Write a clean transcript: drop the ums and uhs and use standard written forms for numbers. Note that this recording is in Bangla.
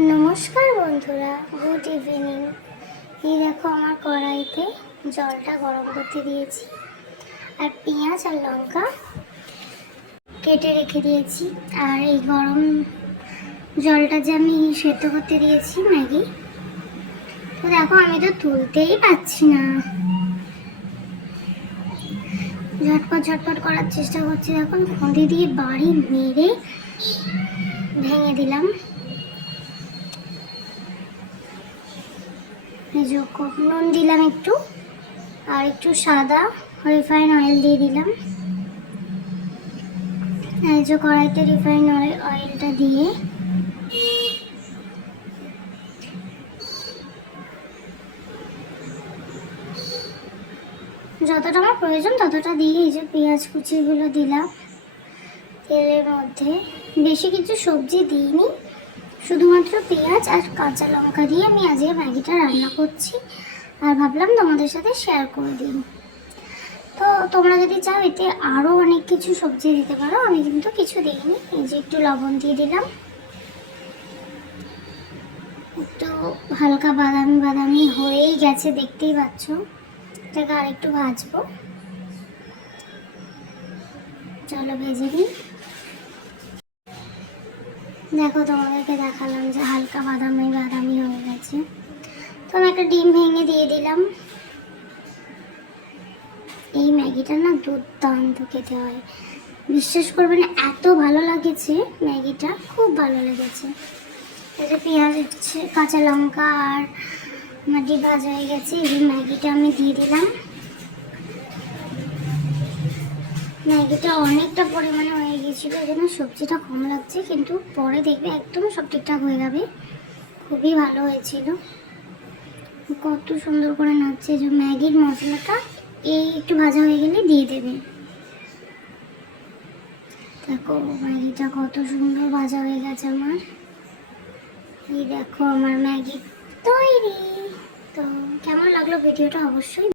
নমস্কার বন্ধুরা, গুড ইভিনিং। এই দেখো আমার কড়াইতে জলটা গরম করতে দিয়েছি আর পেঁয়াজ আর লঙ্কা কেটে রেখে দিয়েছি। আর এই গরম জলটা যে আমি সেদ্ধ করতে দিয়েছি ম্যাগি, তো দেখো আমি তো তুলতেই পারছি না, ঝটপট ঝটপট করার চেষ্টা করছি। এখন খুঁতি দিয়ে বাড়ি মেরে ভেঙে দিলাম। নুন দিলাম একটু, আর একটু সাদা রিফাইন অয়েল দিয়ে দিলাম। এই যে কড়াইতে রিফাইন অয়েলটা দিয়ে যতটা আমার প্রয়োজন ততটা দিয়ে এই যে পেঁয়াজ কুচিগুলো দিলাম তেলের মধ্যে। বেশি কিছু সবজি দিইনি, শুধুমাত্র পেঁয়াজ আর কাঁচা লঙ্কা দিয়ে আমি আজকে ম্যাগিটা রান্না করছি, আর ভাবলাম তোমাদের সাথে শেয়ার করে দিই। তো তোমরা যদি চাও এতে আরও অনেক কিছু সবজি দিতে পারো, আমি কিন্তু কিছু দিইনি। এই যে একটু লবণ দিয়ে দিলাম, একটু হালকা বাদামি বাদামি হয়েই গেছে, দেখতেই পাচ্ছ। এটাকে আর একটু ভাজবো, চলো ভেজে নিই। দেখো তোমাদেরকে দেখালাম যে হালকা বাদামি বাদামি হয়ে গেছে। তো আমি একটা ডিম ভেঙে দিয়ে দিলাম। এই ম্যাগিটা না দুর্দান্ত খেতে হয়, বিশ্বাস করবে না, এত ভালো লাগেছে ম্যাগিটা, খুব ভালো লেগেছে। এটা পেঁয়াজ কাঁচা লঙ্কা আর মাটি ভাজা হয়ে গেছে। এই ম্যাগিটা আমি দিয়ে দিলাম। ম্যাগিটা অনেকটা পরিমাণে হয়ে গিয়েছিলো, এই জন্য সবজিটা কম লাগছে, কিন্তু পরে দেখবে একদম সব ঠিকঠাক হয়ে যাবে। খুবই ভালো হয়েছিল, কত সুন্দর করে নাচছে। যে ম্যাগির মশলাটা এই একটু ভাজা হয়ে গেলে দিয়ে দেবে। দেখো ম্যাগিটা কত সুন্দর ভাজা হয়ে গেছে আমার। এই দেখো আমার ম্যাগি তৈরি। তো কেমন লাগলো ভিডিওটা অবশ্যই